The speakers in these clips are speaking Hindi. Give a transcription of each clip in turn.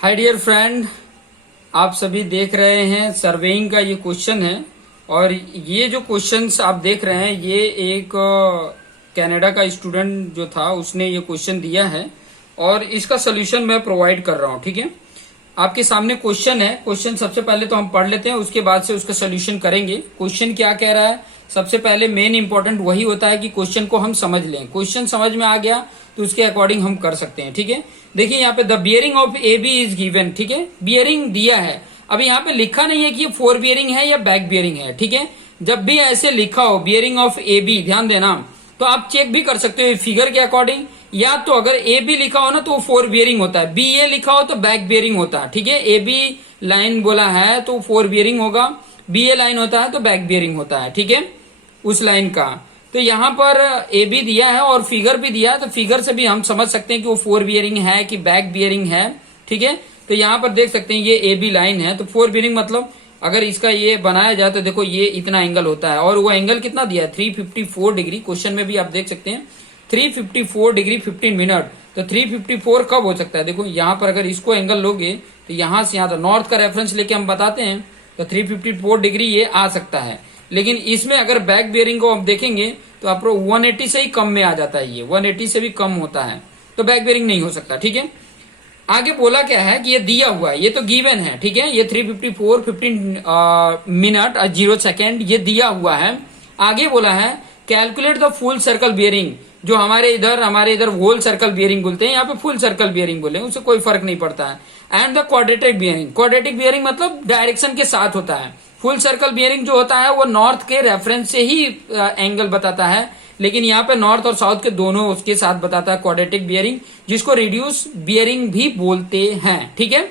हाय डियर फ्रेंड, आप सभी देख रहे हैं सर्वेइंग का ये क्वेश्चन है। और ये जो क्वेश्चंस आप देख रहे हैं ये एक कनाडा का स्टूडेंट जो था उसने ये क्वेश्चन दिया है और इसका सोल्यूशन मैं प्रोवाइड कर रहा हूँ। ठीक है, आपके सामने क्वेश्चन है। क्वेश्चन सबसे पहले तो हम पढ़ लेते हैं, उसके बाद से उसका सोल्यूशन करेंगे। क्वेश्चन क्या कह रहा है, सबसे पहले मेन इंपॉर्टेंट वही होता है कि क्वेश्चन को हम समझ लें। क्वेश्चन समझ में आ गया तो उसके अकॉर्डिंग हम कर सकते हैं। ठीक है, देखिए यहाँ पे the bearing of A B is given. ठीक है, बियरिंग दिया है, अभी यहाँ पे लिखा नहीं है कि ये फोर बियरिंग है या बैक बियरिंग है। ठीक है, जब भी ऐसे लिखा हो बियरिंग ऑफ ए बी, ध्यान देना, तो आप चेक भी कर सकते हो फिगर के अकॉर्डिंग। या तो अगर ए बी लिखा हो ना तो वो फोर बियरिंग होता है, बी ए लिखा हो तो बैक बियरिंग होता है। ठीक है, ए बी लाइन बोला है तो फोर बियरिंग होगा, बी ए लाइन होता है तो बैक बियरिंग होता है। ठीक है, उस लाइन का। तो यहाँ पर ए बी दिया है और फिगर भी दिया है, तो फिगर से भी हम समझ सकते हैं कि वो फोर बियरिंग है कि बैक बियरिंग है। ठीक है, तो यहाँ पर देख सकते हैं ये ए बी लाइन है, तो फोर बियरिंग मतलब अगर इसका ये बनाया जाए तो देखो ये इतना एंगल होता है और वो एंगल कितना दिया है 354 डिग्री। क्वेश्चन में भी आप देख सकते हैं 354 डिग्री 15 मिनट। तो 354 कब हो सकता है, देखो यहाँ पर अगर इसको एंगल लोगे तो यहाँ से यहाँ तो नॉर्थ का रेफरेंस लेके हम बताते हैं तो 354 डिग्री ये आ सकता है। लेकिन इसमें अगर बैक बियरिंग को आप देखेंगे तो आपको 180 से ही कम में आ जाता है, ये 180 से भी कम होता है, तो बैक बियरिंग नहीं हो सकता। ठीक है, आगे बोला क्या है कि ये दिया हुआ है, ये तो गिवन है। ठीक है, ये 354 15 मिनट 0 सेकेंड ये दिया हुआ है। आगे बोला है calculate the full circle bearing, जो हमारे इधर होल सर्कल बियरिंग बोलते हैं, यहाँ पे फुल सर्कल बियरिंग बोले, उससे कोई फर्क नहीं पड़ता है। And the quadratic bearing, quadratic bearing मतलब डायरेक्शन के साथ होता है। फुल सर्कल बियरिंग जो होता है वो नॉर्थ के रेफरेंस से ही एंगल बताता है, लेकिन यहाँ पे नॉर्थ और साउथ के दोनों उसके साथ बताता है क्वाड्रेटिक बियरिंग, जिसको रिड्यूस बियरिंग भी बोलते हैं। ठीक है,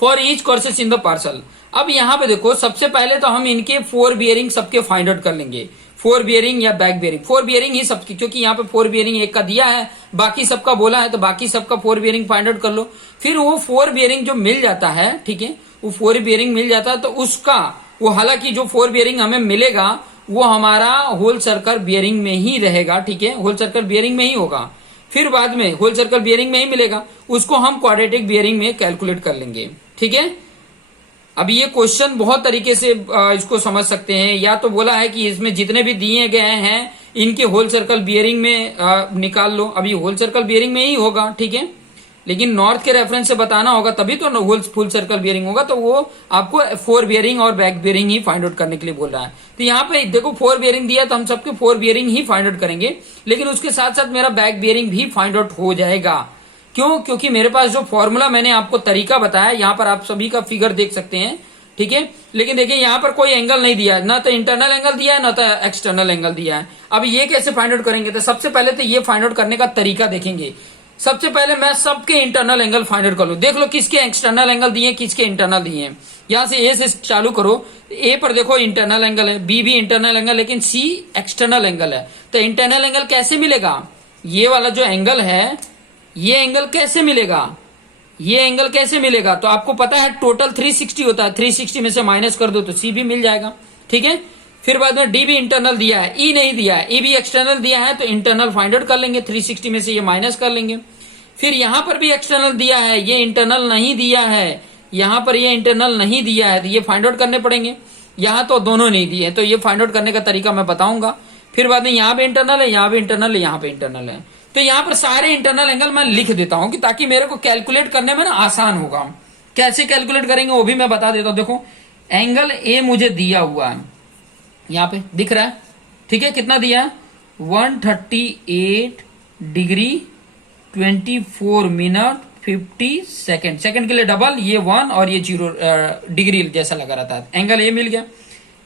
for each courses in the parcel. अब यहाँ पे देखो सबसे पहले तो हम इनके फोर बियरिंग सबके फाइंड आउट कर लेंगे, फोर बियरिंग या बैक बियरिंग। फोर बियरिंग ही सबकी, क्योंकि यहाँ पे फोर बियरिंग एक का दिया है, बाकी सबका बोला है, तो बाकी सबका फोर बियरिंग फाइंड आउट कर लो। फिर वो फोर बियरिंग जो मिल जाता है, ठीक है, वो फोर बियरिंग मिल जाता है तो उसका वो, हालांकि जो फोर बियरिंग हमें मिलेगा वो हमारा होल सर्कल बियरिंग में ही रहेगा। ठीक है, होल सर्कल बियरिंग में ही होगा, फिर बाद में होल सर्कल बियरिंग में ही मिलेगा, उसको हम क्वाड्रेटिक बियरिंग में कैलकुलेट कर लेंगे। ठीक है, अब ये क्वेश्चन बहुत तरीके से इसको समझ सकते हैं। या तो बोला है कि इसमें जितने भी दिए गए हैं इनके होल सर्कल बियरिंग में निकाल लो, अभी होल सर्कल बियरिंग में ही होगा। ठीक है, लेकिन नॉर्थ के रेफरेंस से बताना होगा तभी तो होल फुल सर्कल बियरिंग होगा, तो वो आपको फोर बियरिंग और बैक बियरिंग ही फाइंड आउट करने के लिए बोल रहा है। तो यहाँ पे देखो फोर बियरिंग दिया तो हम सबके फोर बियरिंग ही फाइंड आउट करेंगे, लेकिन उसके साथ साथ मेरा बैक बियरिंग भी फाइंड आउट हो जाएगा। क्यों, क्योंकि मेरे पास जो फॉर्मूला मैंने आपको तरीका बताया, यहाँ पर आप सभी का फिगर देख सकते हैं। ठीक है, लेकिन देखिए यहाँ पर कोई एंगल नहीं दिया है, ना तो इंटरनल एंगल दिया है ना तो एक्सटर्नल एंगल दिया है। अब ये कैसे फाइंड आउट करेंगे, तो सबसे पहले तो ये फाइंड आउट करने का तरीका देखेंगे। सबसे पहले मैं सबके इंटरनल एंगल फाइंड आउट कर लूं, देख लो किसके एक्सटर्नल एंगल दिए किसके इंटरनल दिए हैं। यहां से ए से चालू करो, ए पर देखो इंटरनल एंगल है, बी भी इंटरनल एंगल, लेकिन सी एक्सटर्नल एंगल है। तो इंटरनल एंगल कैसे मिलेगा, ये वाला जो एंगल है ये एंगल कैसे मिलेगा, ये एंगल कैसे मिलेगा, तो आपको पता है टोटल 360 होता है, 360 में से माइनस कर दो तो सी भी मिल जाएगा। ठीक है, फिर बाद में डी भी इंटरनल दिया है, ई नहीं दिया है, ई भी एक्सटर्नल दिया है, तो इंटरनल फाइंड आउट कर लेंगे, 360 में से ये माइनस कर लेंगे। फिर यहां पर भी एक्सटर्नल दिया है, ये इंटरनल नहीं दिया है, यहां पर ये इंटरनल नहीं दिया है, तो ये फाइंड आउट करने पड़ेंगे। यहां तो दोनों नहीं दिए, तो ये फाइंड आउट करने का तरीका मैं बताऊंगा। फिर बाद में यहां पे इंटरनल है, यहां पे इंटरनल है, यहां पे इंटरनल है, तो यहां पर सारे इंटरनल एंगल मैं लिख देता हूं कि ताकि मेरे को कैलकुलेट करने में ना आसान होगा। कैसे कैलकुलेट करेंगे वो भी मैं बता देता हूं। देखो एंगल ए मुझे दिया हुआ है, यहां पे दिख रहा है। ठीक है, कितना दिया है 138 डिग्री 24 मिनट 50 सेकेंड, सेकेंड के लिए डबल, ये 1 और ये 0 डिग्री जैसा लगा रहता है। एंगल ए मिल गया।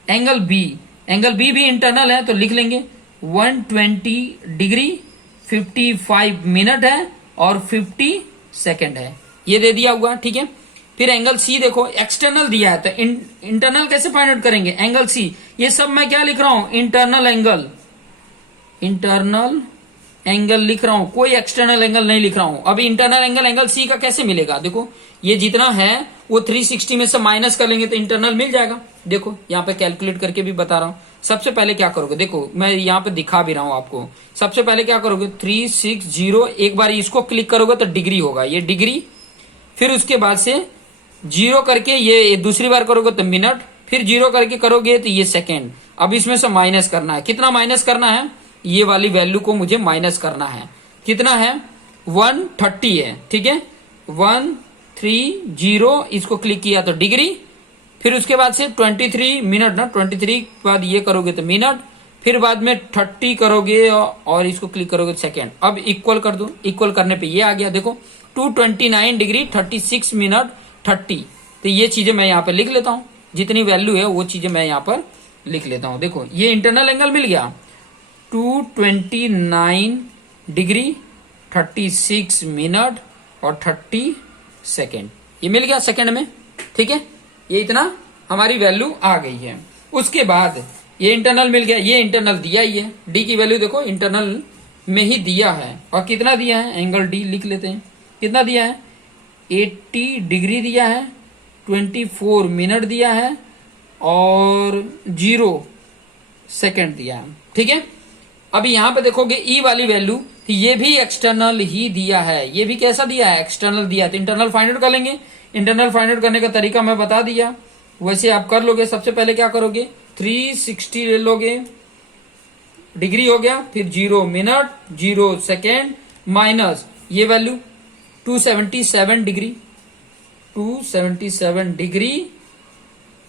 एंगल बी भी इंटरनल है तो लिख लेंगे 120 डिग्री 55 मिनट है और 50 सेकेंड है, ये दे दिया हुआ। ठीक है, फिर एंगल सी देखो एक्सटर्नल दिया है, तो इंटरनल कैसे फाइंड आउट करेंगे, एंगल सी, ये सब मैं क्या लिख रहा हूं, इंटरनल एंगल लिख रहा हूं, कोई एक्सटर्नल एंगल नहीं लिख रहा हूं। अभी इंटरनल एंगल सी का कैसे मिलेगा, देखो ये जितना है वो 360 में से माइनस कर लेंगे तो इंटरनल मिल जाएगा। देखो यहाँ पे कैलकुलेट करके भी बता रहा हूं। सबसे पहले क्या करोगे, देखो मैं यहाँ पे दिखा भी रहा हूं आपको। सबसे पहले क्या करोगे 360, एक बार इसको क्लिक करोगे तो डिग्री होगा, ये डिग्री फिर उसके बाद से 0 करके ये दूसरी बार करोगे तो मिनट, फिर 0 करके करोगे तो ये सेकेंड। अब इसमें से माइनस करना है। कितना माइनस करना है? ये वाली वैल्यू को मुझे माइनस करना है। कितना है? 130 है, ठीक है। 130, इसको क्लिक किया तो डिग्री, फिर उसके बाद से 23 मिनट ना, 23 के बाद ये करोगे तो मिनट, फिर बाद में 30 करोगे और इसको क्लिक करोगे सेकेंड। अब इक्वल कर दो, इक्वल करने पे ये आ गया, देखो 229 डिग्री 36 मिनट 30। तो ये चीजें मैं यहाँ पे लिख लेता हूँ, जितनी वैल्यू है वो चीजें मैं यहाँ पर लिख लेता हूँ। देखो ये इंटरनल एंगल मिल गया 229 डिग्री 36 मिनट और 30 सेकेंड, ये मिल गया सेकेंड में, ठीक है। ये इतना हमारी वैल्यू आ गई है। उसके बाद ये इंटरनल मिल गया, ये इंटरनल दिया ही है, डी की वैल्यू देखो इंटरनल में ही दिया है। और कितना दिया है? एंगल डी लिख लेते हैं। कितना दिया है? 80 डिग्री दिया है, 24 मिनट दिया है और 0 सेकेंड दिया है, ठीक है। अब यहाँ पे देखोगे ई वाली वैल्यू, तो ये भी एक्सटर्नल ही दिया है। ये भी कैसा दिया है? एक्सटर्नल दिया है। तो इंटरनल फाइंड आउट कर लेंगे। इंटरनल फाइंड आउट करने का तरीका मैं बता दिया, वैसे आप कर लोगे। सबसे पहले क्या करोगे? 360 ले लोगे, डिग्री हो गया, फिर 0 मिनट 0 सेकेंड माइनस ये वैल्यू 277 डिग्री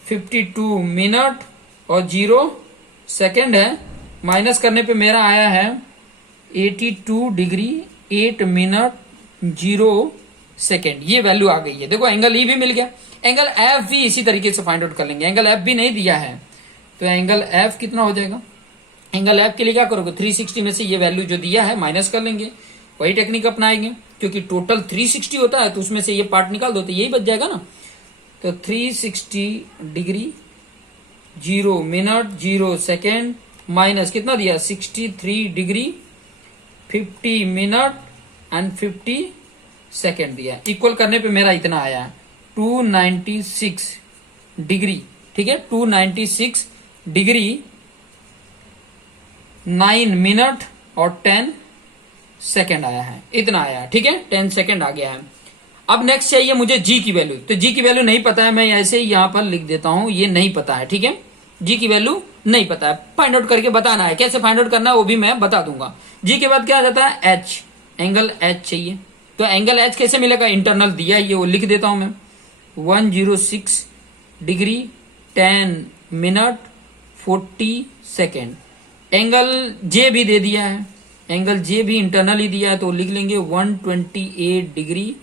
52 मिनट और 0 सेकेंड है। माइनस करने पे मेरा आया है 82 डिग्री 8 मिनट 0 सेकेंड। ये वैल्यू आ गई है। देखो एंगल ई भी मिल गया। एंगल एफ भी इसी तरीके से फाइंड आउट कर लेंगे। एंगल एफ भी नहीं दिया है, तो एंगल एफ कितना हो जाएगा? एंगल एफ के लिए क्या करोगे? 360 में से ये वैल्यू जो दिया है माइनस कर लेंगे। वही टेक्निक अपनाएंगे, क्योंकि टोटल 360 होता है, तो उसमें से ये पार्ट निकाल दो तो यही बच जाएगा ना। तो 360 डिग्री 0 मिनट 0 सेकेंड माइनस कितना दिया? 63 डिग्री 50 मिनट एंड 50 सेकेंड दिया। इक्वल करने पे मेरा इतना आया 296 डिग्री, ठीक है। 296 डिग्री 9 मिनट और 10 सेकेंड आया है, इतना आया, ठीक है। 10 सेकेंड आ गया है। अब नेक्स्ट चाहिए मुझे जी की वैल्यू। तो जी की वैल्यू नहीं पता है, मैं ऐसे ही यहां पर लिख देता हूं, ये नहीं पता है, ठीक है। जी की वैल्यू नहीं पता है, फाइंड आउट करके बताना है। कैसे फाइंड आउट करना है वो भी मैं बता दूंगा। जी के बाद क्या आ जाता है? एच, एंगल एच चाहिए। तो एंगल एच कैसे मिलेगा? इंटरनल दिया ही है, वो लिख देता हूं मैं 106 डिग्री 10 मिनट 40 सेकेंड। एंगल जे भी दे दिया है, एंगल जे भी इंटरनल ही दिया है, तो लिख लेंगे 128 डिग्री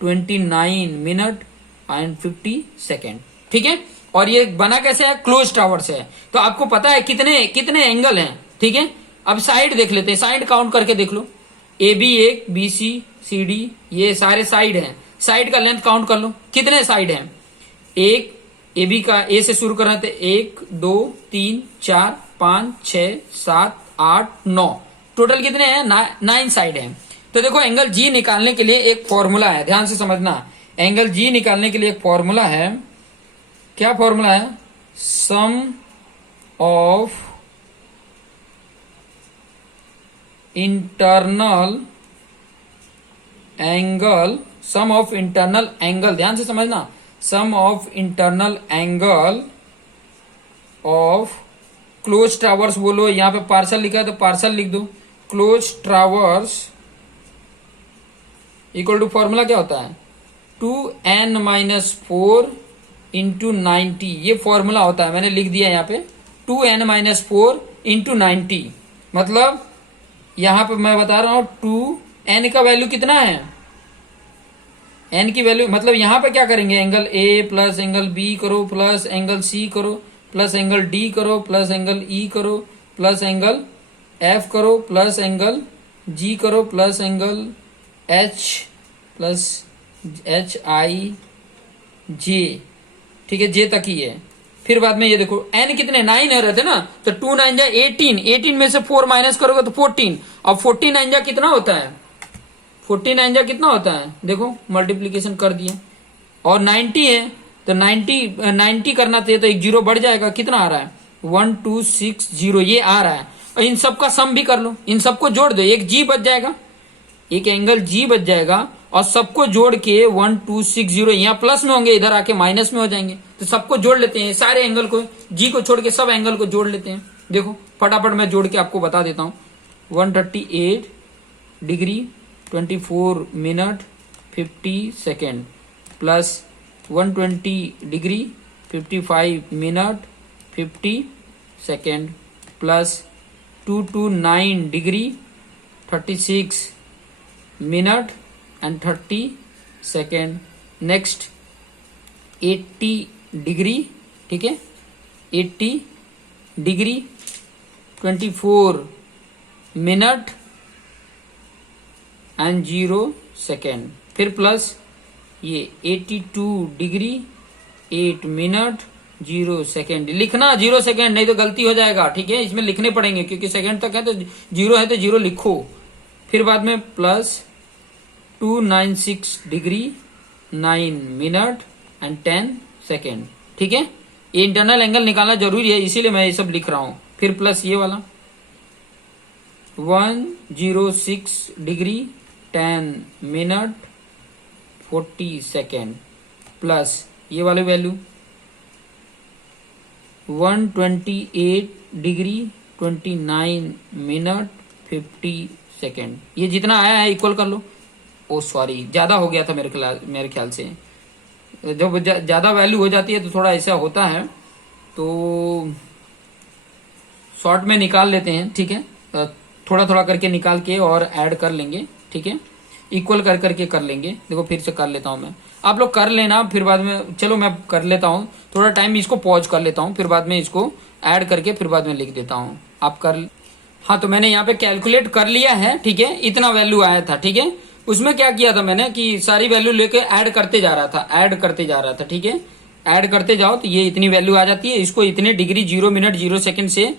29 मिनट एंड 50 सेकेंड, ठीक है। और ये बना कैसे है? क्लोज टावर से है। तो आपको पता है कितने कितने एंगल हैं, ठीक है। अब साइड देख लेते हैं, साइड काउंट करके देख लो। ए बी एक, बी सी सी डी, ये सारे साइड हैं। साइड का लेंथ काउंट कर लो, कितने साइड हैं? एक, ए बी का ए से शुरू कर रहे थे, 1 2 3 4 5 6 7 8 9, टोटल कितने हैं? 9 साइड हैं। तो देखो एंगल जी निकालने के लिए एक फॉर्मूला है, ध्यान से समझना। एंगल जी निकालने के लिए एक फॉर्मूला है। क्या फॉर्मूला है? Sum of internal angle, sum of internal angle, ध्यान से समझना, sum of internal angle of close traverse. बोलो, यहां पे पार्सल लिखा है तो पार्सल लिख दो। Close towers equal to formula क्या होता है? 2n-4 इंटू 90, ये फॉर्मूला होता है। मैंने लिख दिया यहाँ पे 2n-4 इंटू 90। मतलब यहां पे मैं बता रहा हूं 2n का वैल्यू कितना है? n की वैल्यू, मतलब यहां पे क्या करेंगे? Angle A plus angle B करो, प्लस एंगल सी करो, प्लस एंगल डी करो, प्लस एंगल ई करो, प्लस एंगल एफ करो, प्लस एंगल जी करो, plus angle H, plus H I J, ठीक है, जे तक ही है। फिर बाद में ये देखो एन कितने 9 है रहते ना, तो 2 9 जा 18, 18 में से 4 माइनस करोगे तो 14। अब 14 9 जा कितना होता है? 14 9 जा कितना होता है? देखो मल्टीप्लीकेशन कर दिए। और 90 है तो 90 करना चाहिए, तो एक जीरो बढ़ जाएगा। कितना आ रहा है? 1260, ये आ रहा है। और इन सब का सम भी कर लो, इन सबको जोड़ दो, एक जी बच जाएगा, एक एंगल जी बच जाएगा। और सबको जोड़ के 1260, यहाँ प्लस में होंगे, इधर आके माइनस में हो जाएंगे, तो सबको जोड़ लेते हैं, सारे एंगल को, जी को छोड़ के सब एंगल को जोड़ लेते हैं। देखो फटाफट मैं जोड़ के आपको बता देता हूँ। 138 degree 24 minute 50 second plus 120 degree 55 minute 50 second plus 229 degree 36 minute and 30 second. Next 80 degree, ठीक है, 80 डिग्री 24 मिनट एंड 0 सेकेंड। फिर प्लस ये 82 डिग्री 8 मिनट 0 सेकेंड। लिखना 0 सेकेंड, नहीं तो गलती हो जाएगा, ठीक है, इसमें लिखने पड़ेंगे क्योंकि सेकेंड तक है तो 0 है तो 0 लिखो। फिर बाद में plus 296 degree 9 minute and 10 second, ठीक है। ये इंटरनल एंगल निकालना जरूरी है, इसीलिए मैं ये सब लिख रहा हूं। फिर प्लस ये वाला 106 डिग्री 10 मिनट 40 सेकेंड प्लस ये वाले वैल्यू 128 डिग्री 29 मिनट 50 सेकेंड। ये जितना आया है इक्वल कर लो। ओ सॉरी, ज्यादा हो गया था मेरे ख्याल से। जब ज्यादा वैल्यू हो जाती है तो थोड़ा ऐसा होता है, तो शॉर्ट में निकाल लेते हैं, ठीक है, थोड़ा थोड़ा करके निकाल के और ऐड कर लेंगे, ठीक है, इक्वल कर करके कर लेंगे। देखो फिर से कर लेता हूं मैं, आप लोग कर लेना, फिर बाद में, चलो मैं कर लेता हूं, थोड़ा टाइम इसको पॉज कर लेता हूं, फिर बाद में इसको ऐड करके फिर बाद में लिख देता हूं। आप कर, हाँ, तो मैंने यहाँ पे कैलकुलेट कर लिया है, ठीक है, इतना वैल्यू आया था, ठीक है। उसमें क्या किया था मैंने कि सारी वैल्यू लेके ऐड करते जा रहा था, ऐड करते जा रहा था, ठीक है। ऐड करते जाओ तो ये इतनी वैल्यू आ जाती है, इसको इतने डिग्री 0 मिनट 0 सेकंड से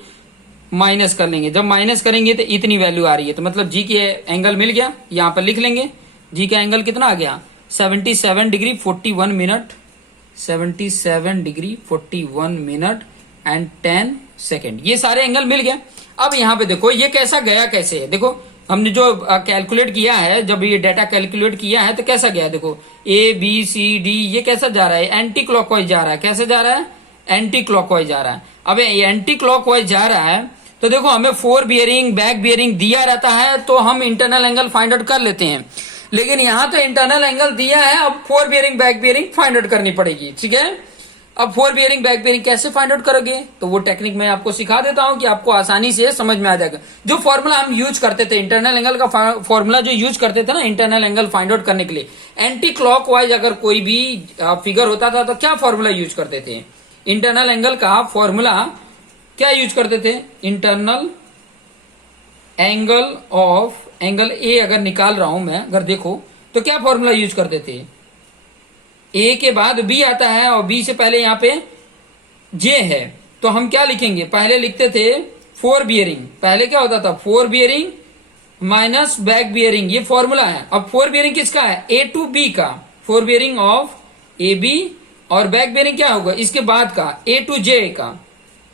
माइनस कर लेंगे। जब माइनस करेंगे तो इतनी वैल्यू आ रही है, तो मतलब जी के एंगल मिल गया, यहाँ पर लिख लेंगे जी का एंगल कितना आ गया 77 degree 41 minute, 77 degree 41 minute and 10 second. ये सारे एंगल मिल गया। अब यहाँ पे देखो ये कैसा गया, कैसे है, देखो हमने जो कैलकुलेट किया है, जब ये डाटा कैलकुलेट किया है तो कैसा गया, देखो ए बी सी डी, ये कैसा जा रहा है, एंटी क्लॉकवाइज जा रहा है। कैसे जा रहा है, एंटी क्लॉकवाइज जा रहा है। अब ये एंटी क्लॉकवाइज जा रहा है तो देखो हमें फोर बियरिंग बैक बियरिंग दिया रहता है तो हम इंटरनल एंगल फाइंड आउट कर लेते हैं, लेकिन यहां तो इंटरनल एंगल दिया है, अब fore bearing back bearing find out करनी पड़ेगी, ठीक है। अब फोर बियरिंग बैक बियरिंग कैसे फाइंड आउट करोगे, तो वो टेक्निक मैं आपको सिखा देता हूं कि आपको आसानी से समझ में आ जाएगा। जो फॉर्मूला हम यूज करते थे, इंटरनल एंगल का फॉर्मूला जो यूज करते थे ना इंटरनल एंगल फाइंड आउट करने के लिए, एंटी क्लॉकवाइज अगर कोई भी फिगर होता था तो क्या फॉर्मूला यूज करते थे, इंटरनल एंगल का फॉर्मूला क्या यूज करते थे, internal angle of angle A अगर निकाल रहा हूं मैं, अगर देखो तो क्या फॉर्मूला यूज करते थे, ए के बाद बी आता है और बी से पहले यहां पे जे है, तो हम क्या लिखेंगे, पहले लिखते थे फोर बियरिंग, पहले क्या होता था fore bearing minus back bearing, ये फॉर्मूला है। अब फोर बियरिंग किसका है, ए टू बी का, fore bearing of A B, और बैक बियरिंग क्या होगा इसके बाद का, ए टू जे का,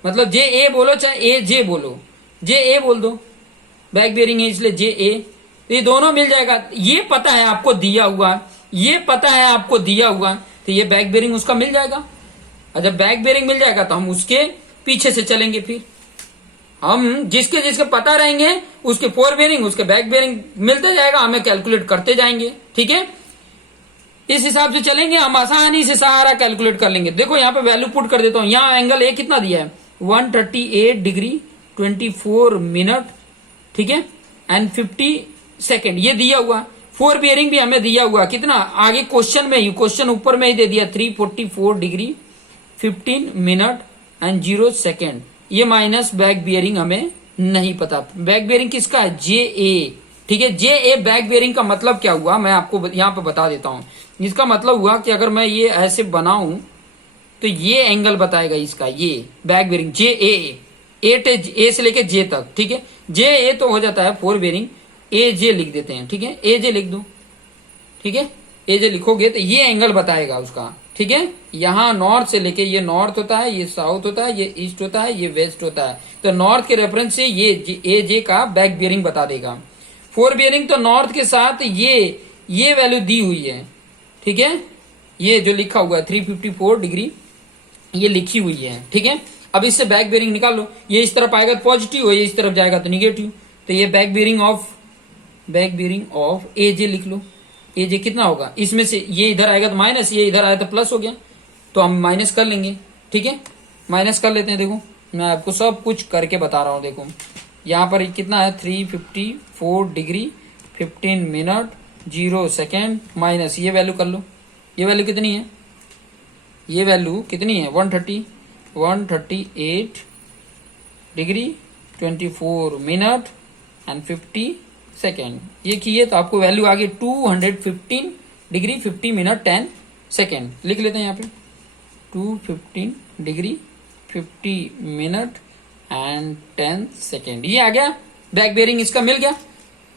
मतलब जे ए बोलो चाहे ए जे बोलो, जे ए बोल दो, बैक बियरिंग है इसलिए जे ए, तो ये दोनों मिल जाएगा। ये पता है आपको दिया हुआ, ये पता है आपको दिया हुआ, तो ये बैक बियरिंग उसका मिल जाएगा। और जब बैक बियरिंग मिल जाएगा तो हम उसके पीछे से चलेंगे, फिर हम जिसके जिसके पता रहेंगे उसके फोर बियरिंग उसके बैक बियरिंग मिलते जाएगा, हमें कैलकुलेट करते जाएंगे, ठीक है। इस हिसाब से चलेंगे, हम आसानी से सारा कैलकुलेट कर लेंगे। देखो यहाँ पे वैल्यू पुट कर देता हूं, यहाँ एंगल ए कितना दिया है 138 डिग्री 24 मिनट, ठीक है, एंड 50 सेकेंड, ये दिया हुआ। फोर बियरिंग भी हमें दिया हुआ कितना, आगे क्वेश्चन में ही, क्वेश्चन ऊपर में ही दे दिया 344 डिग्री 15 मिनट एंड 0 सेकेंड। ये माइनस बैक बियरिंग हमें नहीं पता, बैक बियरिंग किसका है, जे ए, ठीक है। जे ए बैक बियरिंग का मतलब क्या हुआ मैं आपको यहाँ पे बता देता हूं। इसका मतलब हुआ कि अगर मैं ये ऐसे बनाऊं तो ये एंगल बताएगा इसका, ये बैक बियरिंग जे ए से लेके जे तक, ठीक है। जे ए तो हो जाता है फोर बियरिंग, ए जे लिख देते हैं, ठीक है, ए जे लिख दो, ठीक है, ए जे लिखोगे तो ये एंगल बताएगा उसका, ठीक है। यहाँ नॉर्थ से लेके, ये नॉर्थ होता है, ये साउथ होता है, ये ईस्ट होता है, ये वेस्ट होता है, तो नॉर्थ के रेफरेंस से ये ए जे का बैक बियरिंग बता देगा। फोर बियरिंग तो नॉर्थ के साथ ये वैल्यू दी हुई है, ठीक है, ये जो लिखा हुआ है 354 डिग्री ये लिखी हुई है, ठीक है। अब इससे बैक बेरिंग निकाल लो, ये इस तरफ आएगा तो पॉजिटिव, ये इस तरफ जाएगा तो निगेटिव, तो ये बैक बेरिंग ऑफ एजे लिख लो। एजे कितना होगा, इसमें से ये इधर आएगा तो माइनस, ये इधर आया तो प्लस हो गया, तो हम माइनस कर लेंगे, ठीक है, माइनस कर लेते हैं। देखो मैं आपको सब कुछ करके बता रहा हूं, देखो यहाँ पर कितना है 354 डिग्री 15 मिनट 0 सेकेंड माइनस ये वैल्यू कर लो, ये वैल्यू कितनी है, ये वैल्यू कितनी है 138 डिग्री 24 मिनट एंड 50 सेकेंड। ये किए तो आपको वैल्यू आ गई 215 डिग्री 50 मिनट 10 सेकेंड। लिख लेते हैं यहाँ पे 215 डिग्री 50 मिनट एंड 10 सेकेंड। ये आ गया बैक बेरिंग, इसका मिल गया।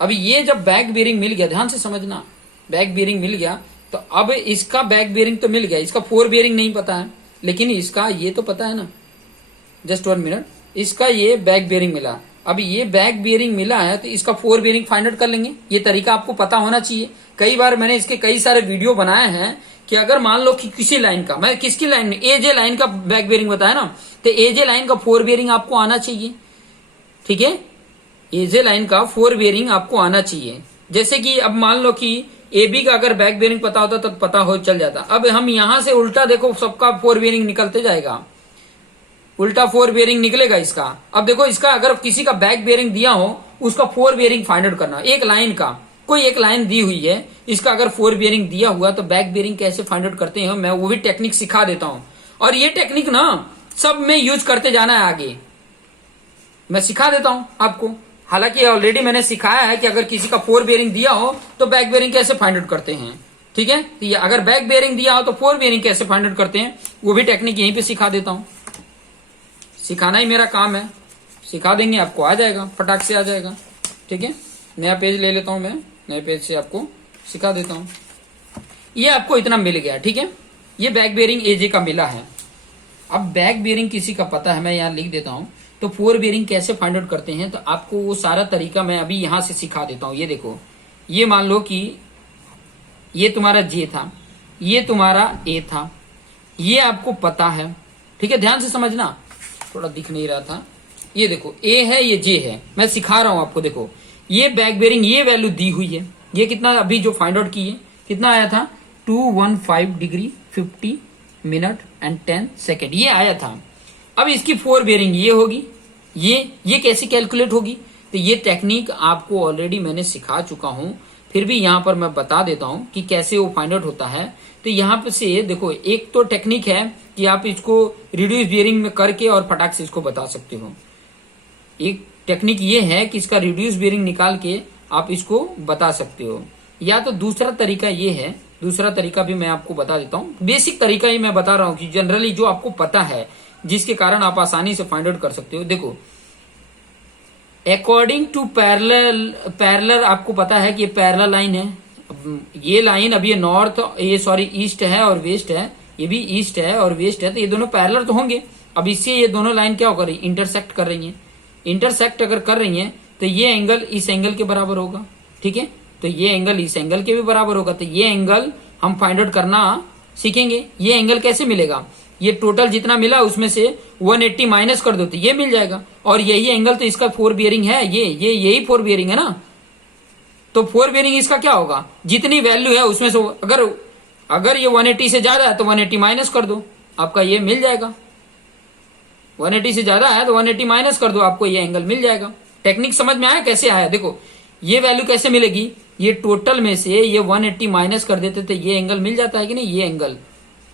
अभी ये जब बैक बेरिंग मिल गया, ध्यान से समझना, बैक बेरिंग मिल गया तो अब इसका बैक बेरिंग तो मिल गया, इसका फोर बेरिंग नहीं पता है, लेकिन इसका ये तो पता है ना। जस्ट 1 मिनट, इसका ये बैक बेरिंग मिला, अब ये बैक बेरिंग मिला है तो इसका फोर बेरिंग फाइंड आउट कर लेंगे। ये तरीका आपको पता होना चाहिए। कई बार मैंने इसके कई सारे वीडियो बनाए हैं कि अगर मान लो कि किसी लाइन का, मैं किसकी लाइन में, एजे लाइन का बैक बेरिंग बताया ना, तो एजे लाइन का फोर बेरिंग आपको आना चाहिए, ठीक है, एजे लाइन का फोर बेरिंग आपको आना चाहिए। जैसे कि अब मान लो कि ए बी का अगर बैक बेरिंग पता होता तो पता हो चल जाता। अब हम यहां से उल्टा देखो, सबका फोर बेरिंग निकलते जाएगा, उल्टा फोर बेरिंग निकलेगा इसका। अब देखो इसका अगर किसी का बैक बेरिंग दिया हो, उसका फोर बेरिंग फाइंड आउट करना। एक लाइन का कोई एक लाइन दी हुई है, इसका अगर फोर बेरिंग दिया हुआ तो बैक बेरिंग कैसे फाइंड आउट करते हैं, मैं वो भी टेक्निक सिखा देता हूं। और ये टेक्निक ना सब में यूज करते जाना है, आगे मैं सिखा देता हूं आपको। हालांकि ऑलरेडी मैंने सिखाया है कि अगर किसी का फोर बेरिंग दिया हो तो बैक बेरिंग कैसे फाइंड आउट करते हैं, ठीक है। तो अगर बैक बेरिंग दिया हो तो फोर बेरिंग कैसे फाइंड आउट करते हैं, वो भी टेक्निक यहीं पे सिखा देता हूं। सिखाना ही मेरा काम है, सिखा देंगे, आपको आ जाएगा, फटाक से आ जाएगा, ठीक है। नया पेज ले लेता हूं मैं, नए पेज से आपको सिखा देता हूं। ये आपको इतना मिल गया, ठीक है, ये बैक बेरिंग एजे का मिला है। अब बैक बेरिंग किसी का पता है, मैं यहाँ लिख देता हूं, तो फोर बेरिंग कैसे फाइंड आउट करते हैं, तो आपको वो सारा तरीका मैं अभी यहां से सिखा देता हूं। ये देखो, ये मान लो कि ये तुम्हारा जे था, ये तुम्हारा ए था, ये आपको पता है, ठीक है, ध्यान से समझना, थोड़ा दिख नहीं रहा था। ये देखो ए है, ये जे है, मैं सिखा रहा हूं आपको। देखो ये बैक बेरिंग, ये वैल्यू दी हुई है, ये कितना अभी जो फाइंड आउट की है कितना आया था 215 डिग्री 50 मिनट एंड 10 सेकेंड, ये आया था। अब इसकी फोर बेरिंग ये होगी, ये कैसे कैलकुलेट होगी, तो ये टेक्निक आपको ऑलरेडी मैंने सिखा चुका हूं, फिर भी यहां पर मैं बता देता हूं कि कैसे वो फाइंड आउट होता है। तो यहां पर से देखो, एक तो टेक्निक है कि आप इसको रिड्यूस बेरिंग में करके और फटाक से इसको बता सकते हो। एक टेक्निक ये है कि इसका रिड्यूस बेरिंग निकाल के आप इसको बता सकते हो, या तो दूसरा तरीका ये है, दूसरा तरीका भी मैं आपको बता देता हूं। बेसिक तरीका ही मैं बता रहा हूं कि जनरली जो आपको पता है, जिसके कारण आप आसानी से फाइंड आउट कर सकते हो। देखो अकॉर्डिंग टू पैरेलल आपको पता है कि ये पैरेलल लाइन है। ये लाइन अभी ये नॉर्थ, ये सॉरी ईस्ट है और वेस्ट है, ये भी ईस्ट है और वेस्ट है, तो ये दोनों पैरेलल तो होंगे। अब इससे ये दोनों लाइन क्या कर रही है, इंटरसेक्ट कर रही है। इंटरसेक्ट अगर कर रही है तो ये एंगल इस एंगल के बराबर होगा, ठीक है, तो ये एंगल इस एंगल के भी बराबर होगा। तो ये एंगल हम फाइंड आउट करना सीखेंगे। ये एंगल कैसे मिलेगा, ये टोटल जितना मिला उसमें से 180 माइनस कर दो तो ये मिल जाएगा। और यही एंगल तो इसका फोर बियरिंग है, यही फोर बियरिंग है ना, तो फोर बियरिंग इसका क्या होगा, जितनी वैल्यू है उसमें से अगर ये 180 से ज्यादा है तो 180 माइनस कर दो, आपका ये मिल जाएगा। 180 से ज्यादा है तो 180 माइनस कर दो, आपको ये एंगल मिल जाएगा। टेक्निक समझ में आया कैसे आया, देखो ये वैल्यू कैसे मिलेगी, ये टोटल में से ये 180 माइनस कर देते तो ये एंगल मिल जाता है कि नहीं। ये एंगल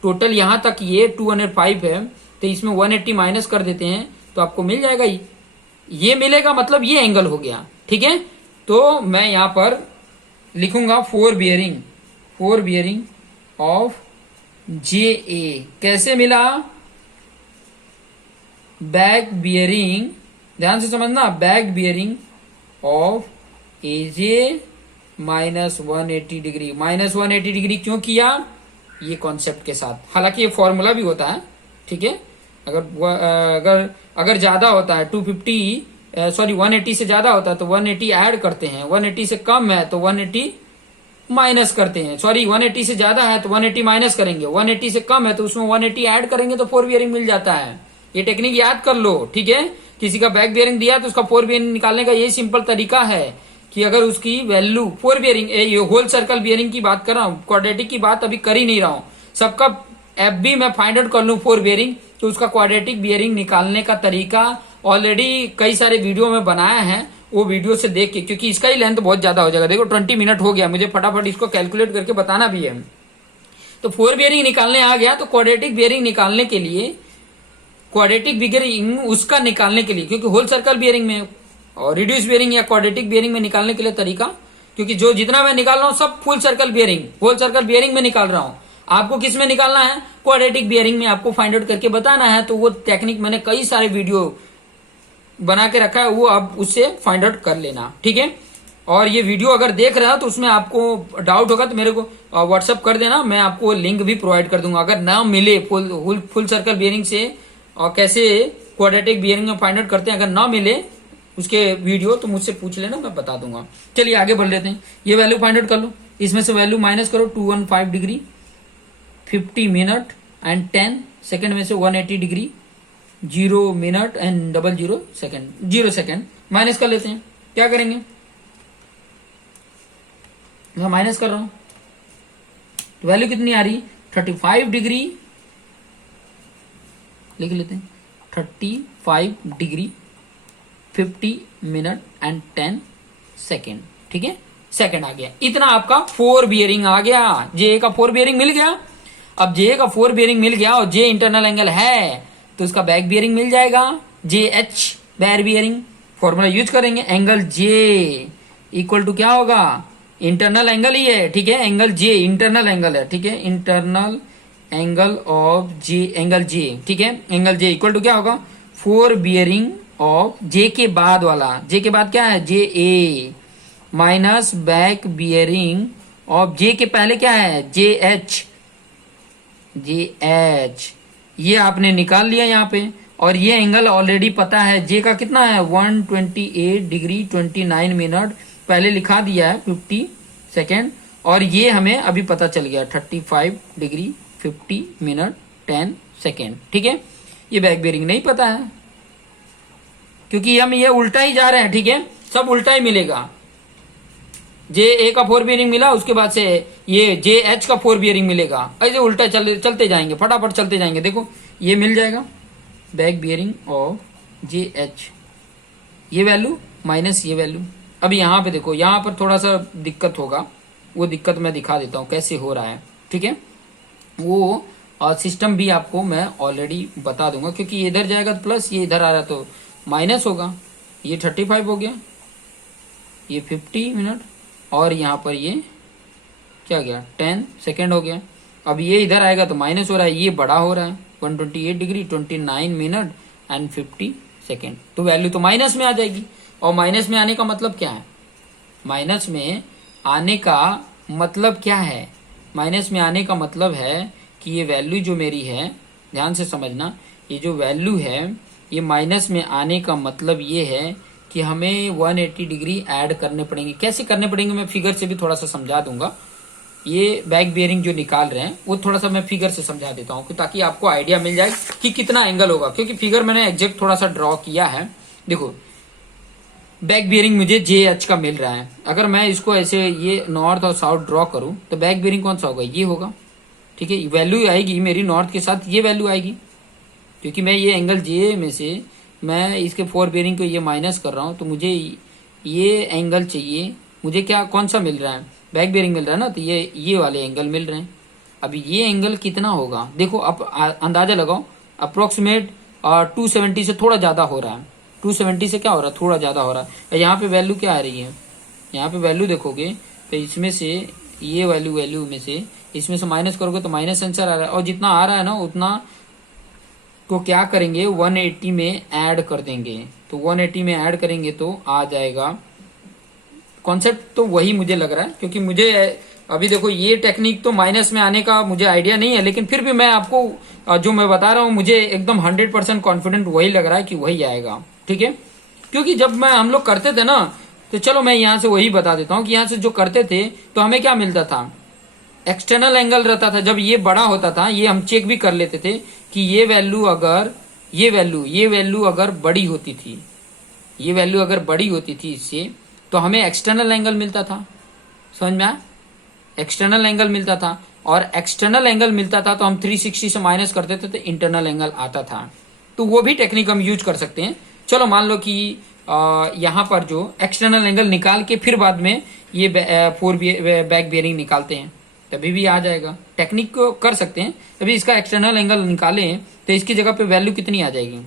टोटल यहां तक ये 205 है, तो इसमें 180 माइनस कर देते हैं तो आपको मिल जाएगा, ये मिलेगा, मतलब ये एंगल हो गया, ठीक है। तो मैं यहां पर लिखूंगा फोर बियरिंग ऑफ जे ए कैसे मिला, बैक बियरिंग, ध्यान से समझना, back bearing of AJ minus 180 degree. Minus 180 degree क्यों किया, ये कॉन्सेप्ट के साथ, हालांकि ये फॉर्मूला भी होता है, ठीक है। अगर ज्यादा होता है 180 से ज्यादा होता है तो 180 ऐड करते हैं, 180 से कम है तो 180 माइनस करते हैं, सॉरी 180 से ज्यादा है तो 180 माइनस करेंगे, 180 से कम है तो उसमें 180 ऐड करेंगे तो फोर बियरिंग मिल जाता है। ये टेक्निक याद कर लो, ठीक है। किसी का बैक बियरिंग दिया तो उसका फोर बियरिंग निकालने का यही सिंपल तरीका है कि अगर उसकी वैल्यू फोर बियरिंग, ये होल सर्कल बियरिंग की बात कर रहा हूँ, क्वाड्रेटिक की बात अभी कर ही नहीं रहा हूँ। सबका एफ बी मैं फाइंड आउट कर लूँ फोर बियरिंग, तो उसका क्वाड्रेटिक बियरिंग निकालने का तरीका ऑलरेडी कई सारे वीडियो में बनाया है, वो वीडियो से देख के, क्योंकि इसका ही लेंथ बहुत ज्यादा हो जाएगा। देखो 20 मिनट हो गया, मुझे फटाफट इसको कैलकुलेट करके बताना भी है। तो फोर बियरिंग निकालने आ गया, तो क्वाड्रेटिक बियरिंग निकालने के लिए, क्वाड्रेटिक बियरिंग उसका निकालने के लिए, क्योंकि होल सर्कल बियरिंग में और रिड्यूस बियरिंग या क्वाड्रेटिक बियरिंग में निकालने के लिए तरीका, क्योंकि जो जितना मैं निकाल रहा हूं सब full circle bearing, whole circle bearing में निकाल रहा हूं। आपको किस में निकालना है? क्वाड्रेटिक बियरिंग में आपको फाइंड आउट करके बताना है। तो वो टेक्निक मैंने कई सारे वीडियो बना के रखा है, वो आप उससे फाइंड आउट कर लेना, ठीक है। और ये वीडियो अगर देख रहे हो तो उसमें आपको डाउट होगा तो मेरे को व्हाट्सअप कर देना, मैं आपको लिंक भी प्रोवाइड कर दूंगा। अगर ना मिले फुल सर्कल बियरिंग से और कैसे क्वाड्रेटिक बियरिंग में फाइंड आउट करते हैं, अगर ना मिले उसके वीडियो तो मुझसे पूछ लेना, मैं बता दूंगा। चलिए आगे बढ़ लेते हैं। ये वैल्यू फाइंड आउट कर लो, इसमें से वैल्यू माइनस करो, 215 डिग्री 50 मिनट एंड 10 सेकेंड में से 180 degree 0 minute and 00 second, 0 second minus कर लेते हैं। क्या करेंगे? मैं माइनस कर रहा हूं तो वैल्यू कितनी आ रही? 35 डिग्री, लिख लेते हैं 35 डिग्री 50 मिनट एंड 10 सेकेंड, ठीक है। सेकेंड आ गया, इतना आपका फोर बियरिंग आ गया। जे का फोर बियरिंग मिल गया। अब जे का फोर बियरिंग मिल गया और जे इंटरनल एंगल है तो उसका बैक बियरिंग मिल जाएगा, जे एच बैर बियरिंग। फॉर्मूला यूज करेंगे, एंगल जे इक्वल टू क्या होगा? इंटरनल एंगल ही है, ठीक है। एंगल जे इंटरनल एंगल है, ठीक है। Internal angle of J, angle J, ठीक है। एंगल जे इक्वल टू क्या होगा? फोर बियरिंग ऑफ जे के बाद वाला, जे के बाद क्या है? जे ए माइनस बैक बियरिंग ऑफ जे के पहले क्या है? जे एच, जे एच। ये आपने निकाल लिया यहाँ पे, और ये एंगल ऑलरेडी पता है जे का कितना है? 128 डिग्री 29 मिनट, पहले लिखा दिया है 50 सेकेंड, और ये हमें अभी पता चल गया 35 डिग्री 50 मिनट 10 सेकेंड, ठीक है। ये बैक बियरिंग नहीं पता है क्योंकि हम ये उल्टा ही जा रहे हैं, ठीक है। सब उल्टा ही मिलेगा। जे ए का फोर बियरिंग मिला, उसके बाद से ये जे एच का फोर बियरिंग मिलेगा, ऐसे उल्टा चलते जाएंगे, फटाफट चलते जाएंगे। देखो ये मिल जाएगा back bearing of J H, ये वैल्यू माइनस ये वैल्यू। अब यहाँ पे देखो, यहाँ पर थोड़ा सा दिक्कत होगा, वो दिक्कत मैं दिखा देता हूँ कैसे हो रहा है, ठीक है। वो सिस्टम भी आपको मैं ऑलरेडी बता दूंगा, क्योंकि ये इधर जाएगा तो प्लस, ये इधर आ रहा तो माइनस होगा। ये 35 हो गया, ये 50 मिनट, और यहाँ पर ये क्या गया? 10 सेकेंड हो गया। अब ये इधर आएगा तो माइनस हो रहा है, ये बड़ा हो रहा है 128 डिग्री 29 मिनट एंड 50 सेकेंड, तो वैल्यू तो माइनस में आ जाएगी। और माइनस में आने का मतलब क्या है? माइनस में आने का मतलब क्या है? माइनस में आने का मतलब है कि ये वैल्यू जो मेरी है, ध्यान से समझना, ये जो वैल्यू है ये माइनस में आने का मतलब ये है कि हमें 180 डिग्री ऐड करने पड़ेंगे। कैसे करने पड़ेंगे मैं फिगर से भी थोड़ा सा समझा दूंगा। ये बैक बियरिंग जो निकाल रहे हैं वो थोड़ा सा मैं फिगर से समझा देता हूँ, ताकि आपको आइडिया मिल जाए कि कितना एंगल होगा, क्योंकि फिगर मैंने एग्जैक्ट थोड़ा सा ड्रॉ किया है। देखो बैक बियरिंग मुझे जे एच का मिल रहा है, अगर मैं इसको ऐसे ये नॉर्थ और साउथ ड्रॉ करूं तो बैक बियरिंग कौन सा होगा? ये होगा, ठीक है। वैल्यू आएगी मेरी नॉर्थ के साथ, ये वैल्यू आएगी, क्योंकि मैं ये एंगल जे में से मैं इसके फोर बियरिंग को ये माइनस कर रहा हूँ, तो मुझे ये एंगल चाहिए। मुझे क्या कौन सा मिल रहा है? बैक बियरिंग मिल रहा है ना, तो ये वाले एंगल मिल रहे हैं। अभी ये एंगल कितना होगा? देखो अब अंदाजा लगाओ, अप्रोक्सीमेट 270 से थोड़ा ज्यादा हो रहा है। 270 से क्या हो रहा है? थोड़ा ज्यादा हो रहा है। यहाँ पे वैल्यू क्या आ रही है? यहाँ पे वैल्यू देखोगे तो इसमें से ये वैल्यू में से इसमें से माइनस करोगे तो माइनस आंसर आ रहा है, और जितना आ रहा है ना उतना को क्या करेंगे? 180 में ऐड कर देंगे। तो 180 में ऐड करेंगे तो आ जाएगा। कॉन्सेप्ट तो वही मुझे लग रहा है, क्योंकि मुझे अभी देखो ये टेक्निक तो माइनस में आने का मुझे आइडिया नहीं है, लेकिन फिर भी मैं आपको जो मैं बता रहा हूँ मुझे एकदम 100% कॉन्फिडेंट वही लग रहा है कि वही आएगा, ठीक है। क्योंकि जब हम लोग करते थे ना तो चलो मैं यहाँ से वही बता देता हूँ कि यहाँ से जो करते थे तो हमें क्या मिलता था, एक्सटर्नल एंगल रहता था। जब ये बड़ा होता था, ये हम चेक भी कर लेते थे कि ये वैल्यू अगर बड़ी होती थी, ये वैल्यू अगर बड़ी होती थी इससे, तो हमें एक्सटर्नल एंगल मिलता था। समझ में आया? एक्सटर्नल एंगल मिलता था, और एक्सटर्नल एंगल मिलता था तो हम 360 से माइनस करते थे तो इंटरनल एंगल आता था। तो वो भी टेक्निक हम यूज कर सकते हैं। चलो मान लो कि यहाँ पर जो एक्सटर्नल एंगल निकाल के फिर बाद में ये बैक बियरिंग निकालते हैं, तभी भी आ जाएगा। टेक्निक को कर सकते हैं। अभी इसका एक्सटर्नल एंगल निकालें तो इसकी जगह पे वैल्यू कितनी आ जाएगी,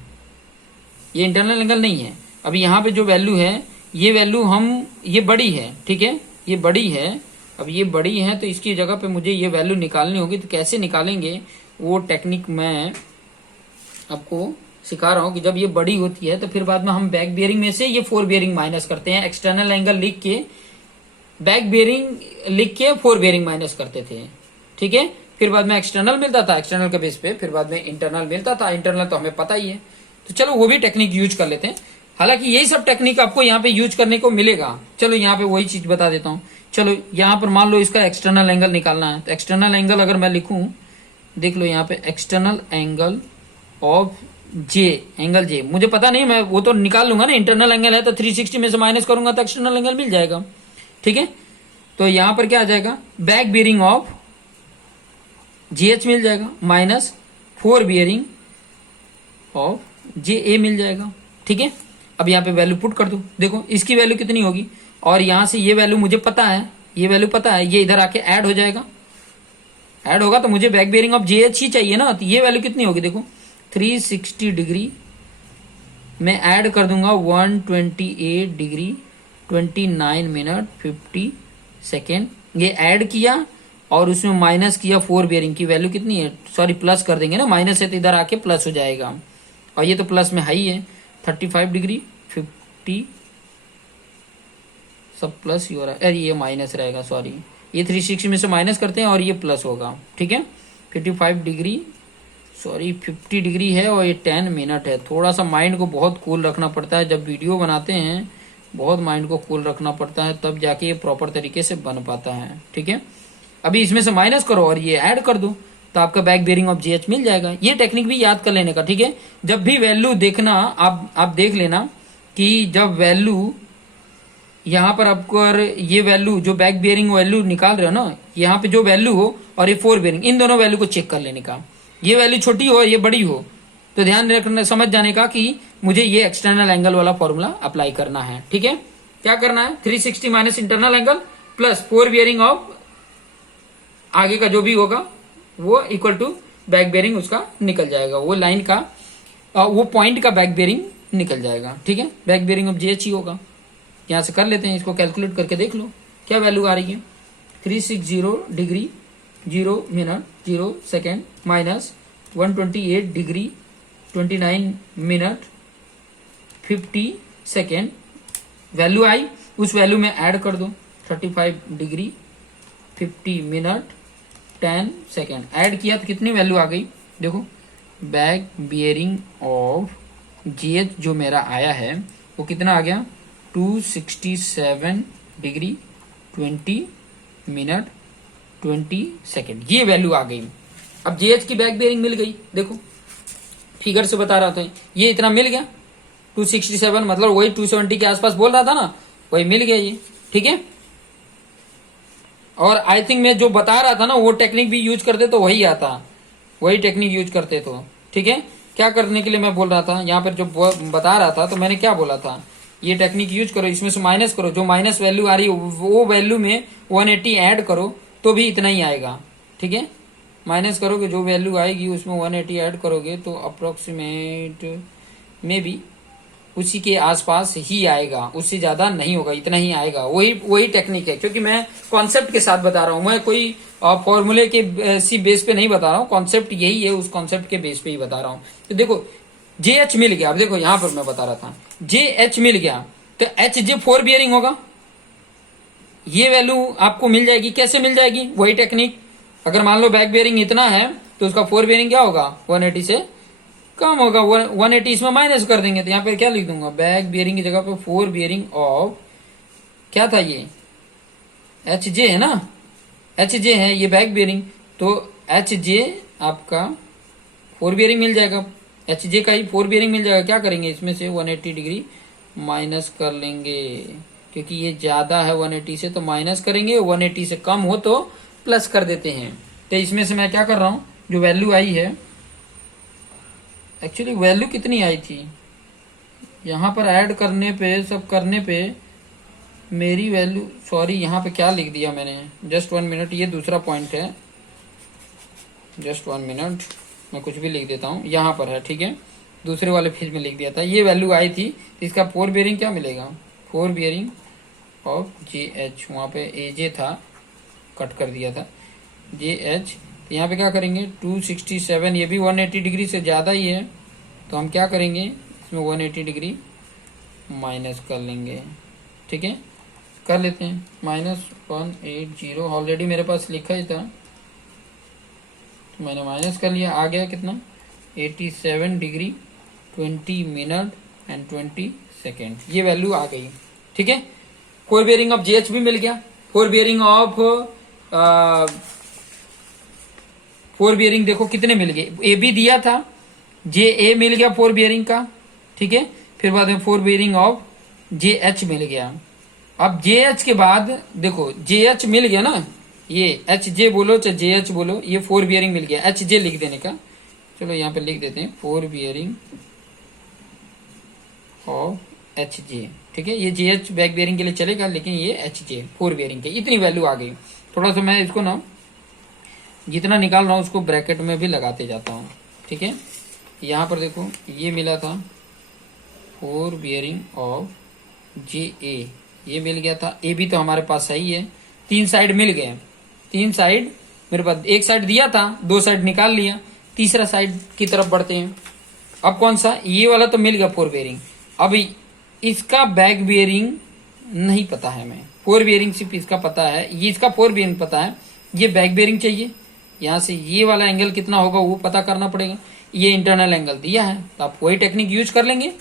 ये इंटरनल एंगल नहीं है। अभी यहाँ पे जो वैल्यू है, ये वैल्यू ये बड़ी है, ठीक है, ये बड़ी है। अब ये बड़ी है तो इसकी जगह पे मुझे ये वैल्यू निकालनी होगी। तो कैसे निकालेंगे वो टेक्निक मैं आपको सिखा रहा हूँ कि जब ये बड़ी होती है तो फिर बाद में हम बैक बियरिंग में से ये फोर बियरिंग माइनस करते हैं। एक्सटर्नल एंगल लिख के बैक बियरिंग लिख के फोर बियरिंग माइनस करते थे, ठीक है। फिर बाद में एक्सटर्नल मिलता था, एक्सटर्नल के बेस पे फिर बाद में इंटरनल मिलता था। इंटरनल तो हमें पता ही है, तो चलो वो भी टेक्निक यूज कर लेते हैं। हालांकि यही सब टेक्निक आपको यहाँ पे यूज करने को मिलेगा। चलो यहाँ पे वही चीज बता देता हूँ। चलो यहाँ पर मान लो इसका एक्सटर्नल एंगल निकालना है, तो एक्सटर्नल एंगल अगर मैं लिखूं, देख लो यहाँ पे external angle of J, angle J मुझे पता नहीं, मैं वो तो निकाल लूंगा ना। इंटरनल एंगल है तो 360 में से माइनस करूंगा तो एक्सटर्नल एंगल मिल जाएगा, ठीक है। तो यहां पर क्या आ जाएगा, बैक बियरिंग ऑफ जीएच मिल जाएगा माइनस फोर बियरिंग ऑफ जे ए मिल जाएगा, ठीक है। अब यहाँ पे वैल्यू पुट कर दो, देखो इसकी वैल्यू कितनी होगी, और यहां से ये वैल्यू मुझे पता है, ये वैल्यू पता है, ये इधर आके ऐड हो जाएगा। ऐड होगा तो मुझे बैक बियरिंग ऑफ जेएच ही चाहिए ना। तो ये वैल्यू कितनी होगी, देखो 360 डिग्री में ऐड कर दूंगा 128 डिग्री 29 मिनट 50 सेकेंड। ये ऐड किया और उसमें माइनस किया फोर बियरिंग की वैल्यू कितनी है, सॉरी प्लस कर देंगे ना, माइनस है तो इधर आके प्लस हो जाएगा। और ये तो प्लस में हाई है, 35 डिग्री 50, सब प्लस ही हो रहा है। अरे ये माइनस रहेगा, सॉरी ये 360 में से माइनस करते हैं और ये प्लस होगा, ठीक है। 55 डिग्री, सॉरी 50 डिग्री है और ये 10 मिनट है। थोड़ा सा माइंड को बहुत कूल रखना पड़ता है, जब वीडियो बनाते हैं बहुत माइंड को कूल रखना पड़ता है, तब जाके ये प्रॉपर तरीके से बन पाता है, ठीक है। अभी इसमें से माइनस करो और ये ऐड कर दो तो आपका बैक बियरिंग ऑफ जीएच मिल जाएगा। ये टेक्निक भी याद कर लेने का, ठीक है। जब भी वैल्यू देखना आप देख लेना कि जब वैल्यू यहाँ पर आपको अगर ये वैल्यू जो बैक बियरिंग वैल्यू निकाल रहे हो ना, यहाँ पे जो वैल्यू हो और ये फोर बियरिंग, इन दोनों वैल्यू को चेक कर लेने का। ये वैल्यू छोटी हो ये बड़ी हो तो ध्यान रखना, समझ जाने का कि मुझे ये एक्सटर्नल एंगल वाला फॉर्मूला अप्लाई करना है, ठीक है। क्या करना है, 360 minus internal angle plus four bearing of आगे का जो भी होगा वो इक्वल टू बैक बियरिंग उसका निकल जाएगा, वो लाइन का वो पॉइंट का बैक बियरिंग निकल जाएगा, ठीक है। बैक बियरिंग ऑफ जीएच ही होगा। यहां से कर लेते हैं, इसको कैलकुलेट करके देख लो क्या वैल्यू आ रही है। 360 degree 0 minute 0 second minus 128 degree 29 minute 50 second. Value आई, उस वैल्यू में ऐड कर दो 35 डिग्री 50 मिनट 10 सेकेंड। ऐड किया तो कितनी वैल्यू आ गई, देखो बैक बियरिंग ऑफ जीएच जो मेरा आया है वो कितना आ गया, 267 डिग्री 20 मिनट 20 सेकेंड, ये वैल्यू आ गई। अब जीएच की बैक बियरिंग मिल गई, देखो फिगर से बता रहा था, ये इतना मिल गया 267, मतलब वही 270 के आसपास बोल रहा था ना, वही मिल गया ये, ठीक है। और आई थिंक मैं जो बता रहा था ना वो टेक्निक भी यूज करते तो वही आता, वही टेक्निक यूज करते तो, ठीक है। क्या करने के लिए मैं बोल रहा था, यहाँ पर जो बता रहा था तो मैंने क्या बोला था, ये टेक्निक यूज करो, इसमें से माइनस करो, जो माइनस वैल्यू आ रही है वो वैल्यू में 180 ऐड करो तो भी इतना ही आएगा, ठीक है। माइनस करोगे जो वैल्यू आएगी उसमें 180 ऐड करोगे तो अप्रोक्सीमेट में भी उसी के आसपास ही आएगा, उससे ज्यादा नहीं होगा, इतना ही आएगा। वही टेक्निक है, क्योंकि मैं कॉन्सेप्ट के साथ बता रहा हूं, मैं कोई फॉर्मूले के सी बेस पे नहीं बता रहा हूँ, कॉन्सेप्ट यही है, उस कॉन्सेप्ट के बेस पे ही बता रहा हूँ। तो देखो जे एच मिल गया, अब देखो यहां पर मैं बता रहा था जे एच मिल गया तो एच जे फोर बियरिंग होगा, ये वैल्यू आपको मिल जाएगी। कैसे मिल जाएगी, वही टेक्निक, अगर मान लो बैक बियरिंग इतना है तो उसका फोर बियरिंग क्या होगा 180 से कम होगा, 180 इसमें माइनस कर देंगे तो यहाँ पे क्या लिख दूंगा, बैक बियरिंग की जगह पे फोर बियरिंग ऑफ क्या था ये, एच जे है ना, एच जे है ये बैक बेरिंग, तो एच जे आपका फोर बियरिंग मिल जाएगा, एच जे का ही फोर बियरिंग मिल जाएगा। क्या करेंगे, इसमें से 180 डिग्री माइनस कर लेंगे, क्योंकि ये ज्यादा है 180 से तो माइनस करेंगे, 180 से कम हो तो प्लस कर देते हैं। तो इसमें से मैं क्या कर रहा हूं, जो वैल्यू आई है, एक्चुअली वैल्यू कितनी आई थी, यहां पर ऐड करने पे, सब करने पे मेरी वैल्यू, सॉरी यहाँ पे क्या लिख दिया मैंने, जस्ट 1 मिनट, ये दूसरा पॉइंट है, जस्ट 1 मिनट, मैं कुछ भी लिख देता हूँ, यहाँ पर है, ठीक है, दूसरे वाले पेज में लिख दिया था, ये वैल्यू आई थी, इसका फोर बियरिंग क्या मिलेगा, four bearing of J H, वहाँ पे ए जे था, कट कर दिया था, जे एच, तो यहाँ पे क्या करेंगे 267, ये भी 180 डिग्री से ज़्यादा ही है, तो हम क्या करेंगे, इसमें 180 डिग्री माइनस कर लेंगे, ठीक है, कर लेते हैं, -180, ऑलरेडी मेरे पास लिखा ही था, तो मैंने माइनस कर लिया, आ गया कितना 87 डिग्री 20 मिनट एंड 20 सेकेंड, ये वैल्यू आ गई, ठीक है। फोर बियरिंग ऑफ जेएच भी मिल गया, four bearing of four bearing देखो कितने मिल गए, ए बी दिया था, जे ए मिल गया फोर बियरिंग का, ठीक है, फिर बाद में fore bearing of J H मिल गया। अब जे एच के बाद देखो जे एच मिल गया ना, ये एच जे बोलो चाहे जे एच बोलो, ये फोर बियरिंग मिल गया, एच जे लिख देने का, चलो यहाँ पे लिख देते हैं four bearing of H J, ठीक है, ये जे एच बैक बियरिंग के लिए चलेगा, लेकिन ये एच जे फोर बियरिंग के, इतनी वैल्यू आ गई। थोड़ा सा मैं इसको ना जितना निकाल रहा हूँ उसको ब्रैकेट में भी लगाते जाता हूँ, ठीक है। यहाँ पर देखो ये मिला था फोर बियरिंग ऑफ जे ए, ये मिल गया था, ए भी तो हमारे पास सही है, तीन साइड मिल गए, तीन साइड मेरे पास, एक साइड दिया था, दो साइड निकाल लिया, तीसरा साइड की तरफ बढ़ते हैं। अब कौन सा, ये वाला तो मिल गया फोर बियरिंग, अब इसका बैक बियरिंग नहीं पता है, मैं फोर बियरिंग सिर्फ इसका पता है, ये इसका फोर बियरिंग पता है, ये बैक बियरिंग चाहिए, यहाँ से ये वाला एंगल कितना होगा वो पता करना पड़ेगा, ये इंटरनल एंगल दिया है, तो आप वही टेक्निक यूज कर लेंगे,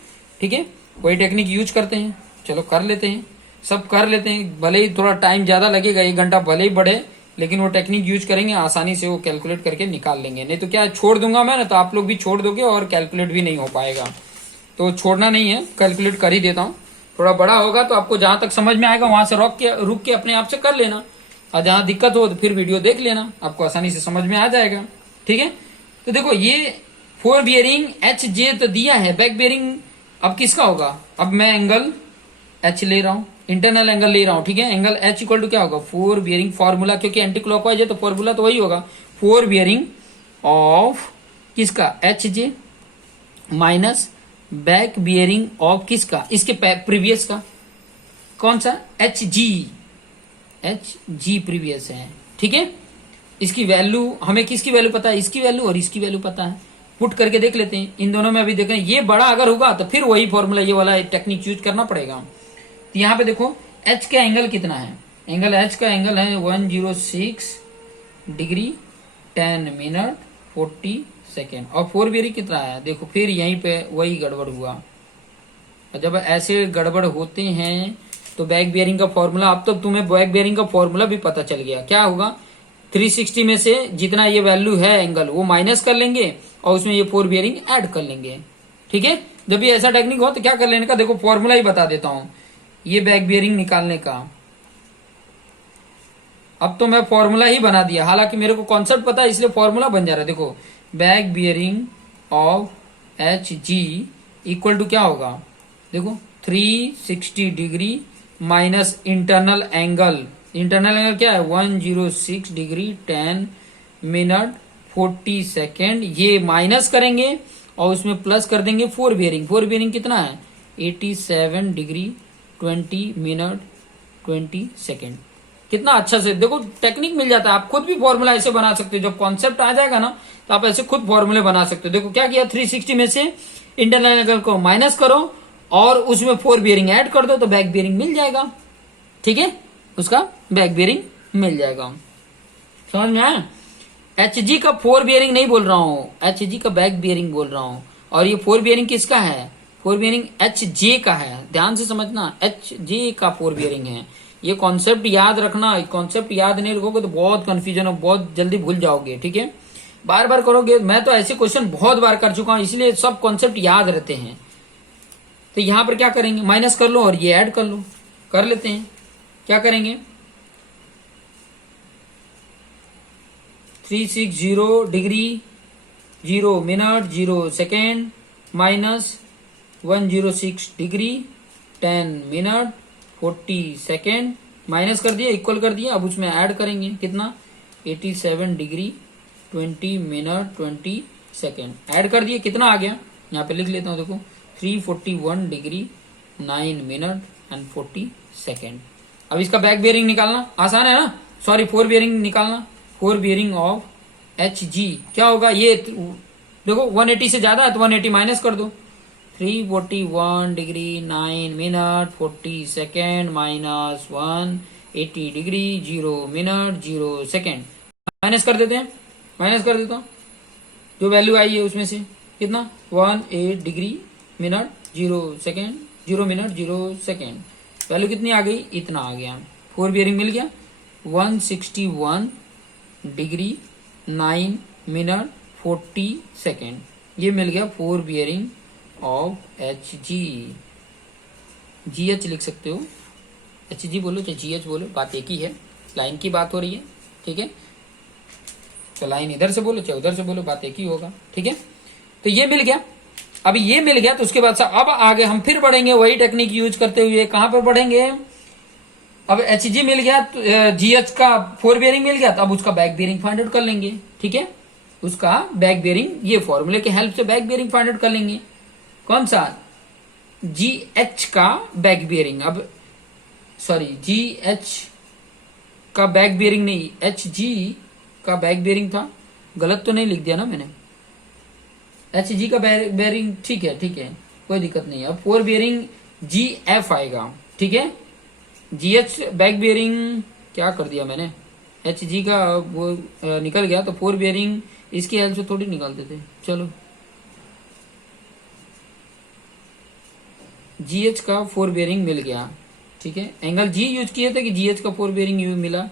ठीक है, वही टेक्निक यूज करते हैं, चलो कर लेते हैं, सब कर लेते हैं, भले ही थोड़ा टाइम ज्यादा लगेगा, 1 घंटा भले ही बढ़े, लेकिन वो टेक्निक यूज करेंगे, आसानी से वो कैलकुलेट करके निकाल लेंगे, नहीं तो क्या छोड़ दूंगा मैं ना, तो आप लोग भी छोड़ दोगे और कैलकुलेट भी नहीं हो पाएगा, तो छोड़ना नहीं है, कैलकुलेट कर ही देता हूँ, थोड़ा बड़ा होगा तो आपको जहां तक समझ में आएगा वहां से रुक के अपने आप से कर लेना, और जहां दिक्कत हो तो फिर वीडियो देख लेना, आपको आसानी से समझ में आ जाएगा, ठीक है। तो देखो ये फोर बियरिंग एच जे तो दिया है, बैक बियरिंग अब किसका होगा, अब मैं एंगल एच ले रहा हूँ, इंटरनल एंगल ले रहा हूँ, ठीक है, एंगल एच इक्वल टू क्या होगा, फोर बियरिंग फॉर्मूला, क्योंकि एंटी क्लॉकवाइज है तो फॉर्मूला तो वही होगा, फोर बियरिंग ऑफ किसका, H J minus back bearing of किसका, इसके प्रीवियस का, कौन सा, एच जी प्रीवियस है, ठीक है। इसकी वैल्यू हमें किसकी वैल्यू पता है, इसकी वैल्यू और इसकी वैल्यू पता है, पुट करके देख लेते हैं, इन दोनों में अभी देखें, ये बड़ा अगर होगा तो फिर वही फॉर्मूला, ये वाला टेक्निक यूज करना पड़ेगा। तो यहाँ पे देखो एच का एंगल कितना है, एंगल एच का एंगल है 106 डिग्री 10 मिनट 40 सेकेंड, और फोर बियरिंग कितना है, देखो फिर यहीं पे वही गड़बड़ हुआ, और जब ऐसे गड़बड़ होते हैं तो बैक बियरिंग का फॉर्मूला, अब तो तुम्हें बैक बियरिंग का फॉर्मूला भी पता चल गया, क्या होगा 360 में से जितना ये वैल्यू है एंगल वो माइनस कर लेंगे, और उसमें ये फोर बियरिंग ऐड कर लेंगे, ठीक है। जब ये ऐसा टेक्निक हो तो क्या कर लेने का, देखो फॉर्मूला ही बता देता हूं, ये बैक बियरिंग निकालने का, अब तो मैं फॉर्मूला ही बना दिया, हालांकि मेरे को कॉन्सेप्ट पता है इसलिए फॉर्मूला बन जा रहा है। देखो back bearing of H G equal to क्या होगा, देखो 360 degree minus internal angle, internal angle क्या है 106 डिग्री 10 मिनट 40 सेकेंड, ये माइनस करेंगे और उसमें प्लस कर देंगे फोर बियरिंग, फोर बियरिंग कितना है 87 डिग्री 20 मिनट 20 सेकेंड, कितना अच्छा से देखो टेक्निक मिल जाता है, आप खुद भी फॉर्मूला ऐसे बना सकते हो, जब कॉन्सेप्ट आ जाएगा ना तो आप ऐसे खुद फॉर्मूले बना सकते हो। देखो क्या किया, 360 में से इंटरनल एंगल को माइनस करो और उसमें फोर बियरिंग ऐड कर दो तो बैक बियरिंग मिल जाएगा, ठीक है, उसका बैक बियरिंग मिल जाएगा, समझ में आया। एच जी का फोर बियरिंग नहीं बोल रहा हूं, एच जी का बैक बियरिंग बोल रहा हूं, और ये फोर बियरिंग किसका है, फोर बियरिंग एच जे का है, ध्यान से समझना, एच जे का फोर बियरिंग है, ये कॉन्सेप्ट याद रखना, कॉन्सेप्ट याद नहीं रखोगे तो बहुत कंफ्यूजन और बहुत जल्दी भूल जाओगे, ठीक है। बार बार करोगे, मैं तो ऐसे क्वेश्चन बहुत बार कर चुका हूं, इसलिए सब कॉन्सेप्ट याद रहते हैं। तो यहां पर क्या करेंगे, माइनस कर लो और ये ऐड कर लो, कर लेते हैं। क्या करेंगे, 360 degree 0 minute 0 second minus 106 degree 10 minute 40 second, minus कर दिया, इक्वल कर दिया। अब उसमें ऐड करेंगे कितना, 87 डिग्री 20 मिनट 20 सेकेंड, ऐड कर दिए। कितना आ गया, यहाँ पे लिख लेता हूँ, देखो 341 डिग्री 9 मिनट एंड 40 सेकेंड। अब इसका बैक बेयरिंग निकालना आसान है ना, सॉरी फोर बेयरिंग निकालना, फोर बेयरिंग ऑफ HG क्या होगा, ये देखो 180 से ज्यादा है तो 180 माइनस कर दो, 341 degree 9 minute 40 second minus 180 degree 0 minute 0 second, minus कर देते हैं, माइनस कर देता हूं। जो वैल्यू आई है उसमें से कितना, 18 degree minute 0 second 0 minute 0 second, value कितनी आ गई, इतना आ गया। फोर बियरिंग मिल गया 161 डिग्री 9 मिनट 40 सेकेंड, ये मिल गया four bearing of HG। GH लिख सकते हो, HG बोलो चाहे GH बोलो, बात एक ही है, लाइन की बात हो रही है, ठीक है। तो लाइन इधर से बोलो चाहे उधर से बोलो, बात एक ही होगा, ठीक है। तो ये मिल गया, अब ये मिल गया तो उसके बाद से अब आगे हम फिर बढ़ेंगे वही टेक्निक यूज करते हुए। कहां पर बढ़ेंगे, अब HG मिल गया तो GH का फोर बियरिंग मिल गया, तो अब उसका बैक बियरिंग फाइंड आउट कर लेंगे, ठीक है। उसका बैक बियरिंग, ये फॉर्मूले के हेल्प से बैक बियरिंग फाइंड आउट कर लेंगे। कौन सा, GH का बैक बियरिंग, अब सॉरी GH का बैक बियरिंग नहीं, HG का बैक बियरिंग था, गलत तो नहीं लिख दिया ना मैंने, HG का बेयरिंग ठीक है, ठीक है, कोई दिक्कत नहीं है। अब फोर बियरिंग GF आएगा, ठीक है। GH बैक बियरिंग क्या कर दिया मैंने, HG का वो निकल गया, तो फोर बियरिंग इसकी हेल्प से थोड़ी निकालते थे, चलो GH का फोर बियरिंग मिल गया, ठीक है। एंगल G यूज किए थे कि GH का फोर बियरिंग मिला,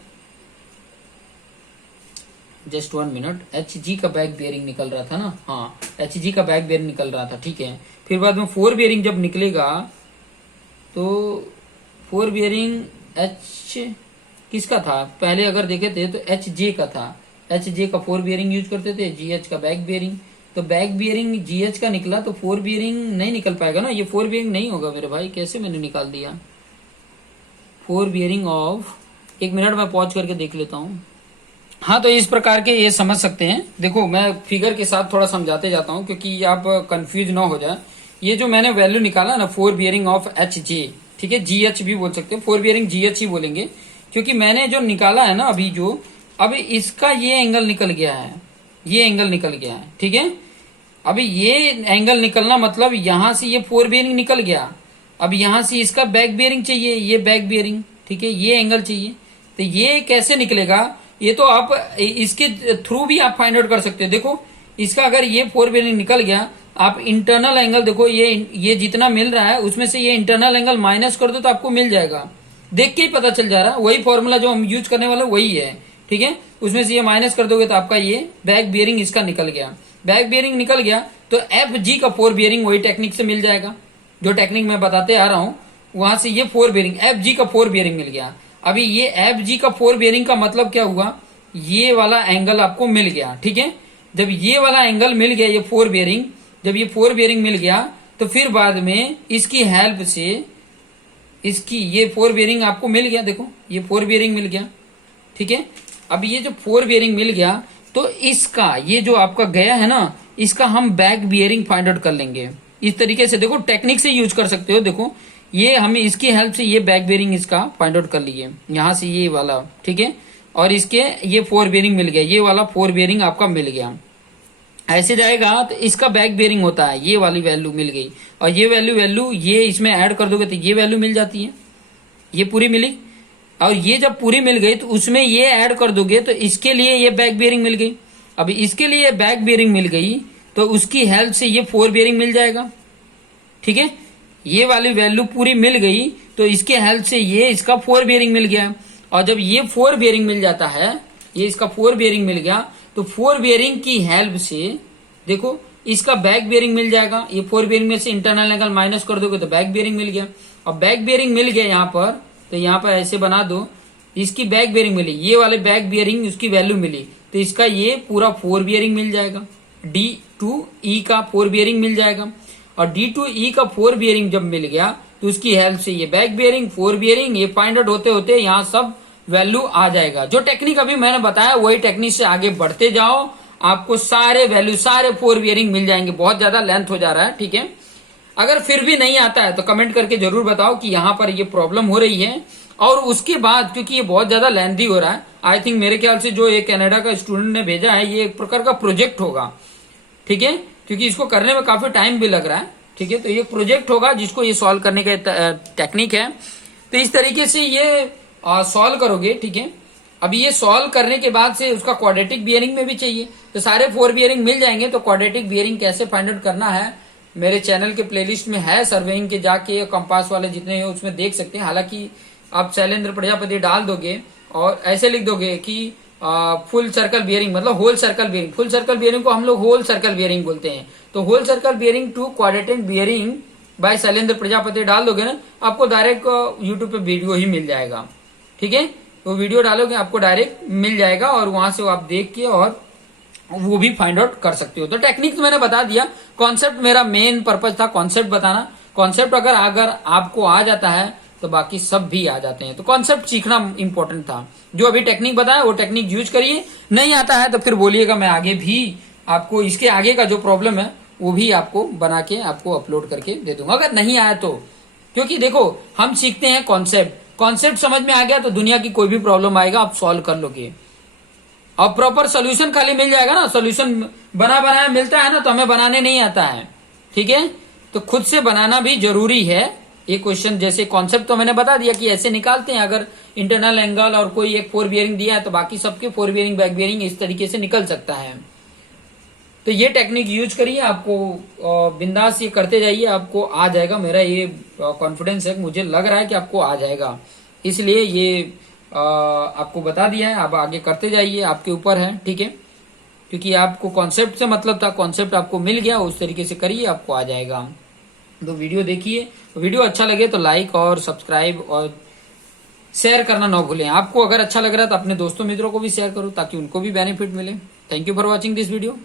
जस्ट 1 मिनट, HG का बैक बियरिंग निकल रहा था ना, हाँ HG का बैक बियरिंग निकल रहा था, ठीक है। फिर बाद में फोर बियरिंग जब निकलेगा तो फोर बियरिंग H किसका था, पहले अगर देखे थे तो HJ का था, HJ का फोर बियरिंग यूज करते थे, GH का बैक बियरिंग, तो बैक बियरिंग GH का निकला तो फोर बियरिंग नहीं निकल पाएगा ना, ये फोर बियरिंग नहीं होगा मेरे भाई, कैसे मैंने निकाल दिया फोर बियरिंग ऑफ, एक मिनट में पॉज करके देख लेता हूँ। हाँ, तो इस प्रकार के ये समझ सकते हैं, देखो मैं फिगर के साथ थोड़ा समझाते जाता हूँ क्योंकि आप कंफ्यूज ना हो जाए। ये जो मैंने वैल्यू निकाला ना फोर बियरिंग ऑफ HJ, ठीक है, GH भी बोल सकते हैं, फोर बियरिंग GH ही बोलेंगे क्योंकि मैंने जो निकाला है ना अभी जो, अब इसका ये एंगल निकल गया है, ये एंगल निकल गया है, ठीक है। अभी ये एंगल निकलना मतलब यहां से ये फोर बियरिंग निकल गया, अब यहां से इसका बैक बियरिंग चाहिए, ये बैक बियरिंग, ठीक है, ये एंगल चाहिए, तो ये कैसे निकलेगा, ये तो आप इसके थ्रू भी आप फाइंड आउट कर सकते हो। देखो इसका अगर ये फोर बियरिंग निकल गया, आप इंटरनल एंगल देखो, ये जितना मिल रहा है उसमें से ये इंटरनल एंगल माइनस कर दो तो आपको मिल जाएगा, देख के ही पता चल जा रहा है, वही फॉर्मूला जो हम यूज करने वाले वही है, ठीक है। उसमें से ये माइनस कर दोगे तो आपका ये बैक बियरिंग इसका निकल गया, बैक बियरिंग निकल गया तो FG का फोर बियरिंग वही टेक्निक से मिल जाएगा, जो टेक्निक मैं बताते आ रहा हूं वहां से ये फोर बियरिंग FG का फोर बियरिंग मिल गया। अभी ये FG का फोर बियरिंग का मतलब क्या हुआ, ये वाला एंगल आपको मिल गया, ठीक है। जब ये वाला एंगल मिल गया, ये फोर बियरिंग, जब ये फोर बियरिंग मिल गया तो फिर बाद में इसकी हेल्प से इसकी ये फोर बियरिंग आपको मिल गया, देखो ये फोर बियरिंग मिल गया, ठीक है। अब ये जो फोर बियरिंग मिल गया तो इसका ये जो आपका गया है ना, इसका हम बैक बियरिंग फाइंड आउट कर लेंगे इस तरीके से, देखो टेक्निक से यूज कर सकते हो। देखो ये हमें इसकी हेल्प से ये बैक बियरिंग इसका फाइंड आउट कर लिए, यहां से ये वाला, ठीक है, और इसके ये फोर बियरिंग मिल गया, ये वाला फोर बियरिंग आपका मिल गया। ऐसे जाएगा तो इसका बैक बियरिंग होता है, ये वाली वैल्यू मिल गई, और ये वैल्यू ये इसमें ऐड कर दोगे तो ये वैल्यू मिल जाती है, ये पूरी मिली, और ये जब पूरी मिल गई तो उसमें ये ऐड कर दोगे तो इसके लिए ये बैक बियरिंग मिल गई। अब इसके लिए बैक बियरिंग मिल गई तो उसकी हेल्प से ये फोर बियरिंग मिल जाएगा, ठीक है। ये वाली वैल्यू पूरी मिल गई तो इसके हेल्प से ये इसका 4 बेयरिंग मिल गया। और जब ये 4 बेयरिंग मिल जाता है, ये इसका 4 बेयरिंग मिल गया, तो 4 बेयरिंग की हेल्प से देखो इसका बैक बेयरिंग मिल जाएगा। ये 4 बेयरिंग में से इंटरनल एंगल माइनस कर दोगे तो बैक बेयरिंग मिल गया। और बैक बेयरिंग मिल गया यहाँ पर, तो यहाँ पर ऐसे बना दो, इसकी बैक बेयरिंग मिली, ये वाले बैक बेयरिंग उसकी वैल्यू मिली, तो इसका ये पूरा 4 बेयरिंग मिल जाएगा। D2E का 4 बेयरिंग मिल जाएगा। और D2E का 4 बेयरिंग जब मिल गया तो उसकी हेल्प से ये बैक बेयरिंग, 4 बेयरिंग, ये फाइंड आउट होते होते यहाँ सब वैल्यू आ जाएगा। जो टेक्निक अभी मैंने बताया वही टेक्निक से आगे बढ़ते जाओ, आपको सारे वैल्यू, सारे 4 बेयरिंग मिल जाएंगे। बहुत ज्यादा लेंथ हो जा रहा है, ठीक है। अगर फिर भी नहीं आता है तो कमेंट करके जरूर बताओ कि यहाँ पर ये प्रॉब्लम हो रही है। और उसके बाद, क्योंकि ये बहुत ज्यादा लेंथी हो रहा है, आई थिंक मेरे ख्याल से जो ये कनाडा का स्टूडेंट ने भेजा है ये एक प्रकार का प्रोजेक्ट होगा, ठीक है, क्योंकि इसको करने में काफी टाइम भी लग रहा है, ठीक है। तो ये प्रोजेक्ट होगा जिसको ये सॉल्व करने का टेक्निक है। तो इस तरीके से ये सॉल्व करोगे, ठीक है। अभी ये सॉल्व करने के बाद से उसका क्वाड्रेटिक बियरिंग में भी चाहिए, तो सारे 4 बियरिंग मिल जाएंगे। तो क्वाड्रेटिक बियरिंग कैसे फाइंड आउट करना है मेरे चैनल के प्लेलिस्ट में है, सर्वेइंग के जाके कंपास वाले जितने हैं उसमें देख सकते हैं। हालांकि आप शैलेंद्र प्रजापति डाल दोगे और ऐसे लिख दोगे कि फुल सर्कल बियरिंग, मतलब whole circle bearing, full circle bearing को हम लोग होल सर्कल बियरिंग बोलते हैं। तो whole circle bearing to quadratic bearing by Shailendra Prajapati डाल दोगे ना, आपको डायरेक्ट यूट्यूब पे वीडियो ही मिल जाएगा, ठीक है। वो वीडियो डालोगे आपको डायरेक्ट मिल जाएगा और वहां से आप देख के और वो भी फाइंड आउट कर सकते हो। तो टेक्निक तो मैंने बता दिया, कॉन्सेप्ट मेरा मेन पर्पज था कॉन्सेप्ट बताना। कॉन्सेप्ट अगर आपको आ जाता है तो बाकी सब भी आ जाते हैं। तो कॉन्सेप्ट सीखना इंपॉर्टेंट था। जो अभी टेक्निक बताया वो टेक्निक यूज करिए, नहीं आता है तो फिर बोलिएगा, मैं आगे भी आपको इसके आगे का जो प्रॉब्लम है वो भी आपको बना के आपको अपलोड करके दे दूंगा, अगर नहीं आया तो। क्योंकि देखो हम सीखते हैं कॉन्सेप्ट समझ में आ गया तो दुनिया की कोई भी प्रॉब्लम आएगा आप सॉल्व कर लोगे। और प्रॉपर सोल्यूशन खाली मिल जाएगा ना, सोल्यूशन बना बनाया मिलता है ना, तो हमें बनाने नहीं आता है, ठीक है। तो खुद से बनाना भी जरूरी है। ये क्वेश्चन जैसे कॉन्सेप्ट तो मैंने बता दिया कि ऐसे निकालते हैं, अगर इंटरनल एंगल और कोई एक 4 बियरिंग दिया है तो बाकी सबके 4 बियरिंग बैक बियरिंग इस तरीके से निकल सकता है। तो ये टेक्निक यूज करिए, आपको बिंदास ये करते जाइए, आपको आ जाएगा। मेरा ये कॉन्फिडेंस है, मुझे लग रहा है कि आपको आ जाएगा, इसलिए ये आपको बता दिया है। आप आगे करते जाइए, आपके ऊपर है, ठीक है। क्योंकि आपको कॉन्सेप्ट से मतलब था, कॉन्सेप्ट आपको मिल गया, उस तरीके से करिए, आपको आ जाएगा। तो वीडियो देखिए, वीडियो अच्छा लगे तो लाइक और सब्सक्राइब और शेयर करना ना भूलें। आपको अगर अच्छा लग रहा है तो अपने दोस्तों मित्रों को भी शेयर करो ताकि उनको भी बेनिफिट मिले। Thank you for watching this video.